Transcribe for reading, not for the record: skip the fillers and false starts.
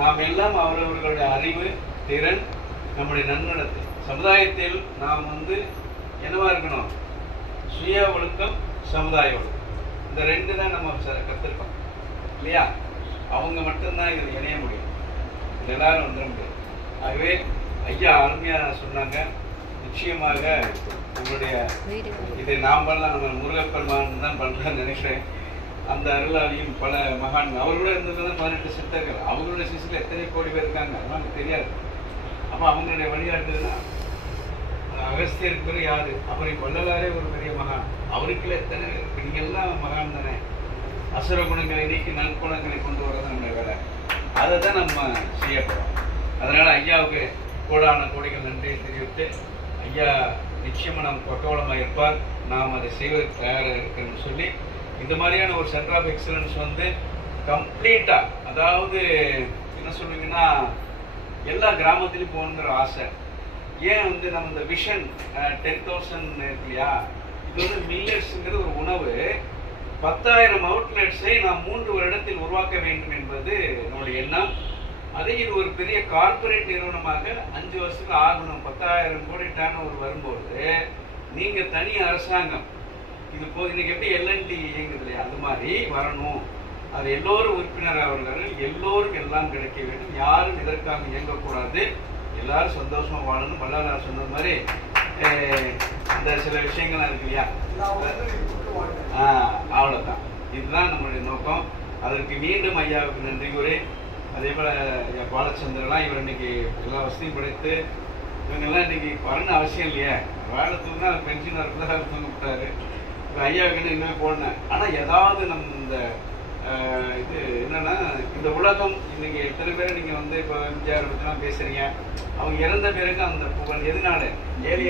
நாம் எல்லாம் அவரவர்களுடைய அறிவு, திறன், நம்முடைய நன்னடத்தை, சமுதாயத்தில் நாம் என்னவா இருக்கணும்? சுய ஒழுக்கம், சமுதாய ஒழுக்கம், இந்த ரெண்டு தான் நம்ம கற்றுருக்கோம் இல்லையா? அவங்க மட்டும்தான் இதில் இணைய முடியும், இது எல்லாரும் வந்துட முடியாது. ஆகவே ஐயா அருமையாக சொன்னாங்க. நிச்சயமாக உங்களுடைய இது நாம் பண்ணலாம், நம்ம முருகப்பெருமான் தான் பண்ணலான்னு நினைக்கிறேன். அந்த அருளாளியும் பல மகான் அவர்களோட இருந்தது தான் 18 சித்தர்கள். அவங்களுடைய சிசில் எத்தனை கோடி பேர் இருக்காங்க அதெல்லாம் நமக்கு தெரியாது. அப்போ அவங்களுடைய வழிகாட்டுதுன்னா அகஸ்தியருக்கு பேர் யாரு? அப்புறம் வள்ளலாரே ஒரு பெரிய மகான், அவருக்குள்ள எத்தனை பேர்? நீங்கள்லாம் மகான் தானே. அசுர குணங்களை நீக்கி நற்குணங்களை கொண்டு வரதான் நம்முடைய வேலை. அதை தான் நம்ம செய்ய போகிறோம். அதனால் ஐயாவுக்கு கோடான கோடிகள் நன்றி தெரிவித்து, ஐயா நிச்சயமாக நம்ம பக்கவளமாக இருப்பார், நாம் அதை செய்வதற்கு தயாராக இருக்குன்னு சொல்லி இந்த மாதிரியான ஒரு சென்டர் ஆஃப் எக்ஸலன்ஸ் கம்ப்ளீட்டாக, அதாவது என்ன சொல்லுவீங்கன்னா எல்லா கிராமத்திலையும் போகணுங்கிற ஆசை. ஏன் நம்ம இந்த விஷன் 10,000 இருக்கு இல்லையா? இது மில்லட்ஸுங்கிறது ஒரு உணவு. 10,000 அவுட்லெட்ஸை நாம் 3 வருடத்தில் உருவாக்க வேண்டும் என்பது நம்முடைய எண்ணம். அதே இது ஒரு பெரிய கார்பரேட் நிறுவனமாக 5 வருஷத்துக்கு ஆகணும். 10,000 கோடி டர்ன் ஓவர் வரும்போது நீங்கள் தனி அரசாங்கம் இது இன்னைக்கு எப்படி எல்என்டி இயங்குது இல்லையா? அது மாதிரி வரணும். அது எல்லோரும் உறுப்பினர் அவர்கள், எல்லோரும் எல்லாம் கிடைக்க வேண்டும். யாரும் இதற்காக இயங்கக்கூடாது. எல்லாரும் சந்தோஷமாக வாழணும். வள்ளலார் சொன்னது மாதிரி இந்த சில விஷயங்கள்லாம் இருக்கு இல்லையா? அவ்வளோதான். இதுதான் நம்மளுடைய நோக்கம். அதற்கு மீண்டும் ஐயாவுக்கு நன்றி கூறி, அதே போல் ஐயா பாலச்சந்திரலாம் இவர் இன்னைக்கு எல்லா வசதியும் படைத்து இவங்கெல்லாம் இன்னைக்கு பண்ண அவசியம் இல்லையா? வேலை தூங்கினா பென்ஷன் இருக்குதான் தூங்கிவிட்டாரு. இப்போ ஐயாவுக்குன்னு இன்னுமே போடனேன். ஆனால் ஏதாவது நம்ம இந்த இது என்னன்னா, இந்த உலகம் இன்னைக்கு எத்தனை பேர் நீங்கள் இப்போ எம்ஜிஆர் பற்றிலாம் பேசுகிறீங்க, அவங்க இறந்த பிறகு அந்த புகழ் எதனால ஏழை